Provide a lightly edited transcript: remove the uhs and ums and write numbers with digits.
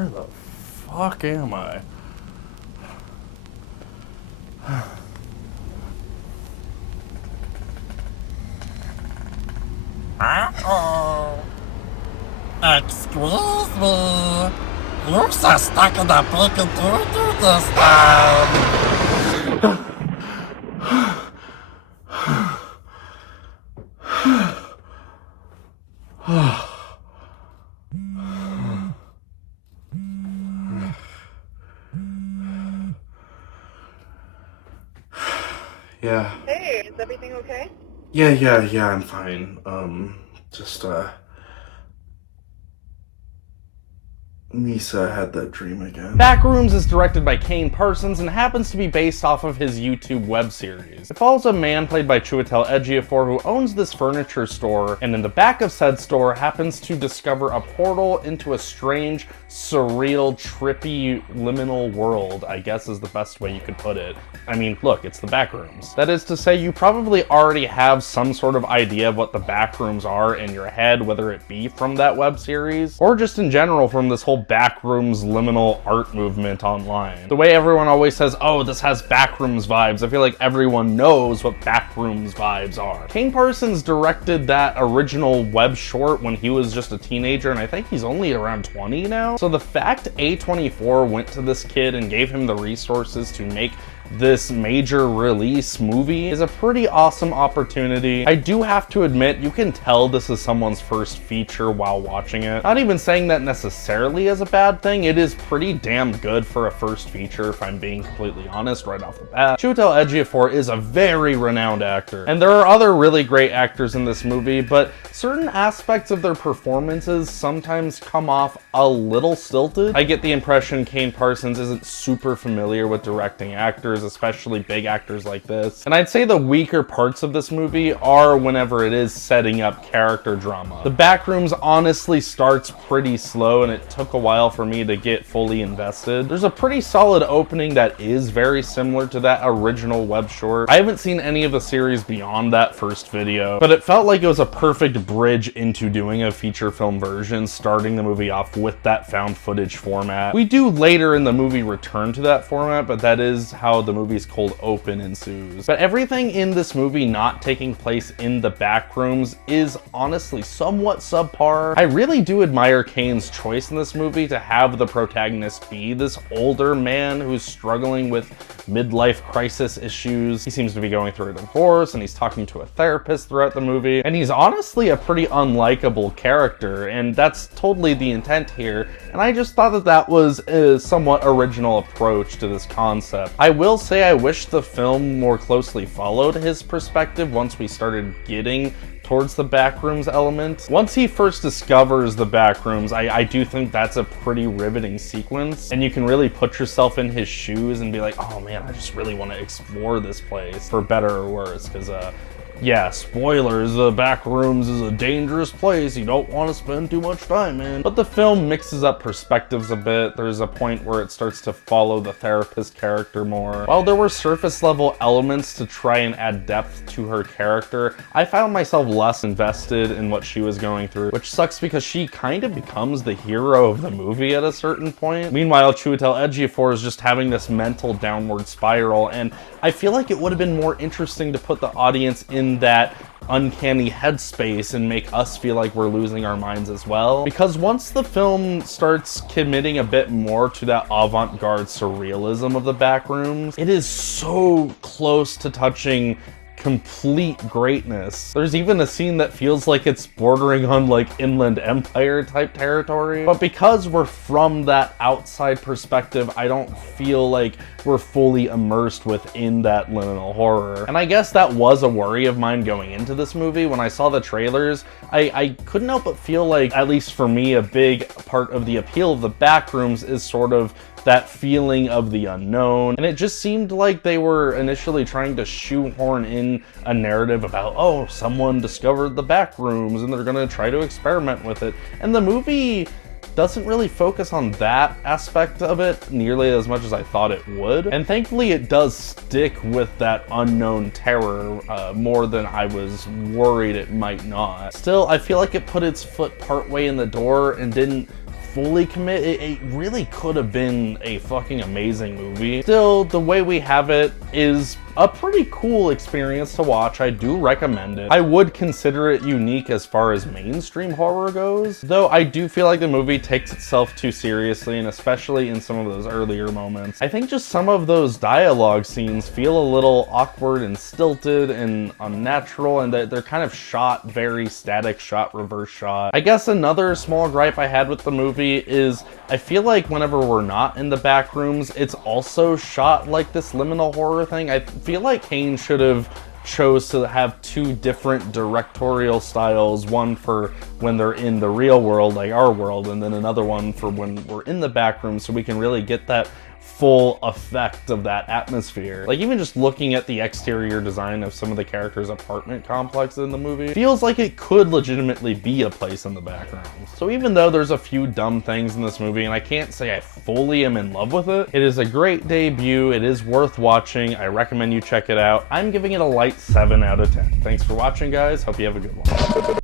Where the fuck am I? Excuse me. You're so stuck in the bacon do this time. Yeah. Hey, is everything okay? Yeah, I'm fine. Misa had that dream again. Backrooms is directed by Kane Parsons and happens to be based off of his YouTube web series. It follows a man played by Chiwitel Ejiofor who owns this furniture store, and in the back of said store happens to discover a portal into a strange, surreal, trippy, liminal world, I guess is the best way you could put it. I mean, look, it's the Backrooms. That is to say, you probably already have some sort of idea of what the Backrooms are in your head, whether it be from that web series, or just in general from this whole Backrooms liminal art movement online. The way everyone always says, oh, this has Backrooms vibes, I feel like everyone knows what Backrooms vibes are. Kane Parsons directed that original web short when he was just a teenager, and I think he's only around 20 now. So the fact A24 went to this kid and gave him the resources to make this major release movie is a pretty awesome opportunity. I do have to admit, you can tell this is someone's first feature while watching it. Not even saying that necessarily is a bad thing, it is pretty damn good for a first feature if I'm being completely honest right off the bat. Chiwitel Ejiofor is a very renowned actor, and there are other really great actors in this movie, but certain aspects of their performances sometimes come off a little stilted. I get the impression Kane Parsons isn't super familiar with directing actors, especially big actors like this. And I'd say the weaker parts of this movie are whenever it is setting up character drama. The Backrooms honestly starts pretty slow, and it took a while for me to get fully invested. There's a pretty solid opening that is very similar to that original web short. I haven't seen any of the series beyond that first video, but it felt like it was a perfect bridge into doing a feature film version, starting the movie off with that found footage format. We do later in the movie return to that format, but that is how the movie's cold open ensues. But everything in this movie not taking place in the Backrooms is honestly somewhat subpar. I really do admire Kane's choice in this movie to have the protagonist be this older man who's struggling with midlife crisis issues. He seems to be going through a divorce, and he's talking to a therapist throughout the movie, and he's honestly a pretty unlikable character, and that's totally the intent here, and I just thought that that was a somewhat original approach to this concept. I will say I wish the film more closely followed his perspective once we started getting towards the Backrooms element. Once he first discovers the Backrooms, I do think that's a pretty riveting sequence, and you can really put yourself in his shoes and be like, oh man, I just really want to explore this place, for better or worse, because yeah, spoilers, the Backrooms is a dangerous place you don't want to spend too much time in. But the film mixes up perspectives a bit. There's a point where it starts to follow the therapist character more. While there were surface level elements to try and add depth to her character, I found myself less invested in what she was going through, which sucks because she kind of becomes the hero of the movie at a certain point. Meanwhile, Chiwitel Ejiofor is just having this mental downward spiral, and I feel like it would have been more interesting to put the audience in that uncanny headspace and make us feel like we're losing our minds as well. Because once the film starts committing a bit more to that avant-garde surrealism of the Backrooms, it is so close to touching complete greatness. There's even a scene that feels like it's bordering on like Inland Empire type territory. But because we're from that outside perspective, I don't feel like we're fully immersed within that liminal horror. And I guess that was a worry of mine going into this movie. When I saw the trailers, I couldn't help but feel like, at least for me, a big part of the appeal of the Backrooms is sort of that feeling of the unknown. And it just seemed like they were initially trying to shoehorn in a narrative about, oh, someone discovered the Backrooms and they're gonna try to experiment with it. And the movie doesn't really focus on that aspect of it nearly as much as I thought it would. And thankfully it does stick with that unknown terror more than I was worried it might not. Still, I feel like it put its foot partway in the door and didn't fully commit, it really could have been a fucking amazing movie. Still, the way we have it is a pretty cool experience to watch. I do recommend it. I would consider it unique as far as mainstream horror goes, though I do feel like the movie takes itself too seriously, and especially in some of those earlier moments. I think just some of those dialogue scenes feel a little awkward and stilted and unnatural, and they're kind of shot very static shot, reverse shot. I guess another small gripe I had with the movie is I feel like whenever we're not in the back rooms, it's also shot like this liminal horror thing. I feel like Kane should have chose to have two different directorial styles, one for when they're in the real world, like our world, and then another one for when we're in the back room, so we can really get that full effect of that atmosphere. Like, even just looking at the exterior design of some of the characters' apartment complexes in the movie feels like it could legitimately be a place in the background. So even though there's a few dumb things in this movie, and I can't say I fully am in love with it, it is a great debut. It is worth watching. I recommend you check it out. I'm giving it a light 7 out of 10. Thanks for watching, guys. Hope you have a good one.